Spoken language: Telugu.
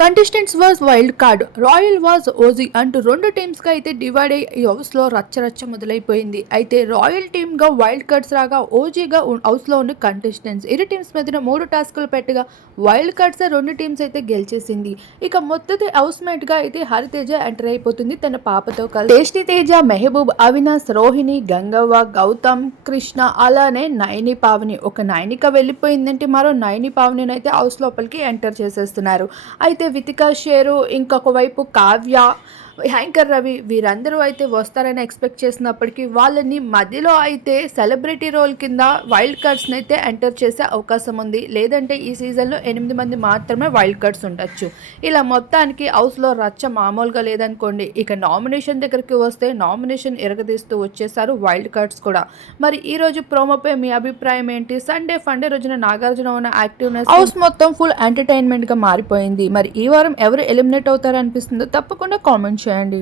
Contestants vs wild card royal vs OG అంటూ రెండు టీమ్స్గా అయితే డివైడ్ అయ్యి ఈ హౌస్ రచ్చ రచ్చ మొదలైపోయింది. అయితే రాయల్ టీమ్గా వైల్డ్ కార్డ్స్ రాగా ఓజీగా హౌస్లో ఉన్న కంటెస్టెంట్స్ ఇరు టీమ్స్ మధ్యన మూడు టాస్కులు పెట్టగా వైల్డ్ కార్డ్స్ రెండు టీమ్స్ అయితే గెలిచేసింది. ఇక మొత్తది హౌస్ మేట్గా అయితే హరితేజ ఎంటర్ అయిపోతుంది. తన పాపతో కలిసి టేస్టీ తేజ మెహబూబ్ అవినాష్ రోహిణి గంగవ్వ గౌతమ్ కృష్ణ అలానే నయని పావని. ఒక నయనిక వెళ్ళిపోయిందంటే మరో నయని పావని అయితే హౌస్ లోపలికి ఎంటర్ చేసేస్తున్నారు. అయితే వితికా షేరు ఇంకొక వైపు కావ్య. హ్యాంకర్ రవి వీరందరూ అయితే వస్తారని ఎక్స్పెక్ట్ చేసినప్పటికీ వాళ్ళని మధ్యలో అయితే సెలబ్రిటీ రోల్ కింద వైల్డ్ కార్డ్స్ని అయితే ఎంటర్ చేసే అవకాశం ఉంది. లేదంటే ఈ సీజన్లో ఎనిమిది మంది మాత్రమే వైల్డ్ కార్డ్స్ ఉండొచ్చు. ఇలా మొత్తానికి హౌస్లో రచ్చ మామూలుగా లేదనుకోండి. ఇక నామినేషన్ దగ్గరికి వస్తే నామినేషన్ ఎరగదీస్తూ వచ్చేసారు వైల్డ్ కార్డ్స్ కూడా. మరి ఈ రోజు ప్రోమోపై మీ అభిప్రాయం ఏంటి? సండే ఫండే రోజున నాగార్జున ఉన్న యాక్టివ్నెస్ హౌస్ మొత్తం ఫుల్ ఎంటర్టైన్మెంట్గా మారిపోయింది. మరి ఈ వారం ఎవరు ఎలిమినేట్ అవుతారనిపిస్తుందో తప్పకుండా కామెంట్ చేయండి